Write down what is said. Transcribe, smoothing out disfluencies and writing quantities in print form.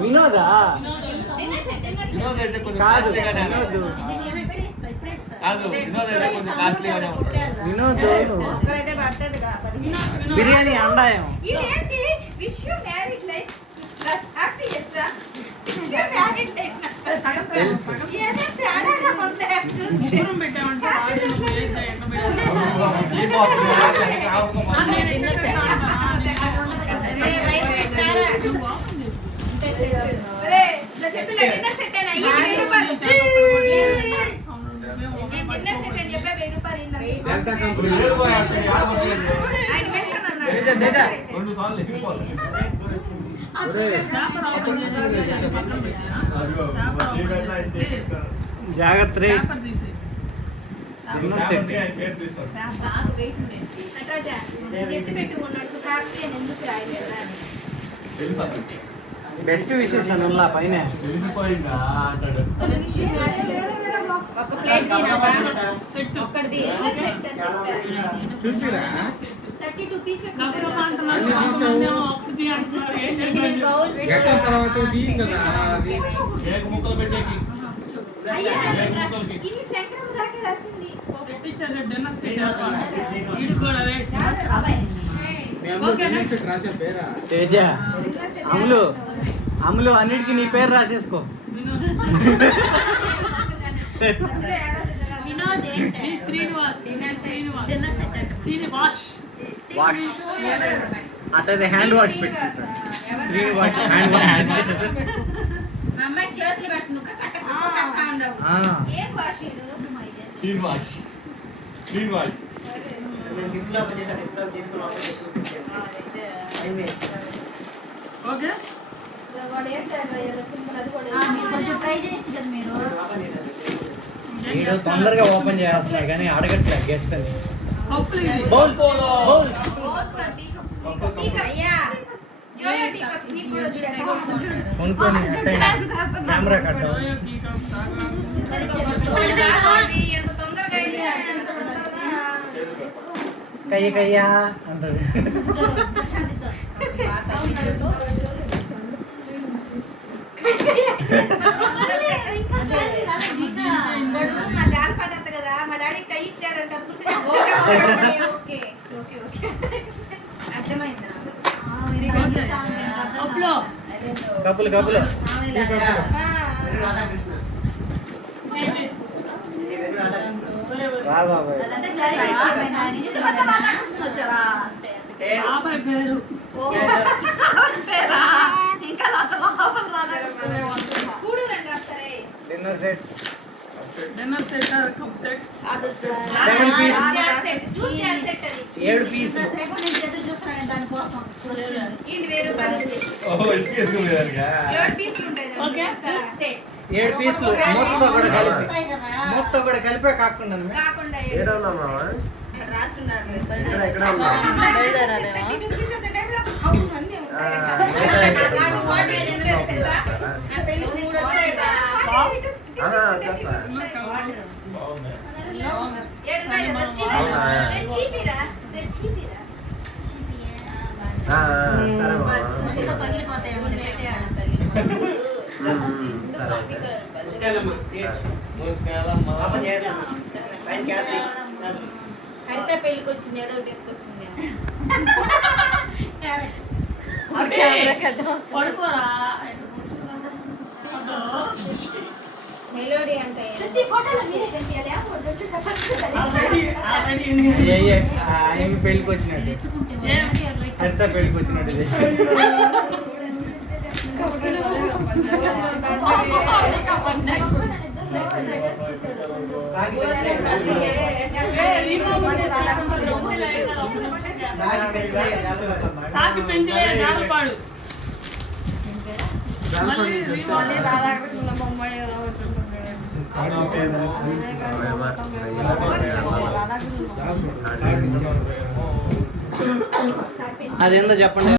వినోదా కాదు వినోద్ బిర్యానీ అండాయం జాగ్రత్త రే బెస్ట్ విశేషం ఉన్నా పైన తేజ అమ్ములు అమ్ములు అన్నిటికీ నీ పేరు రాసేసుకో వాష్ అట్లయితే హ్యాండ్ వాష్ పెట్టి శ్రీనివాస్ హ్యాండ్ వాష్ తొందరగా ఓపెన్ చేస్తున్నారు కానీ అడగట్లేదు గెస్ట్ అని కొనుక్కొని కెమెరా కట్ట కయ్య కయ్యా అంటారు మా జాలి పడ్డది కదా మా డాడీ కై ఇచ్చాడంట కప్పులు కప్పులు dinner set cup set 7 piece 7 piece దాని కోసం ఇది ₹1000 ఓకే 7 పీసులు మొత్తం కూడా కలిపే కాకుండా హరిత పెళ్ళికి వచ్చింది ఏదో వచ్చింది మెలోడీ అంటే ఆయన పెళ్ళికి వచ్చినట్టు హరిత పెళ్ళికి వచ్చినట్టు సాకి పెంచలే జాలపాడు అదేందో చెప్పండి.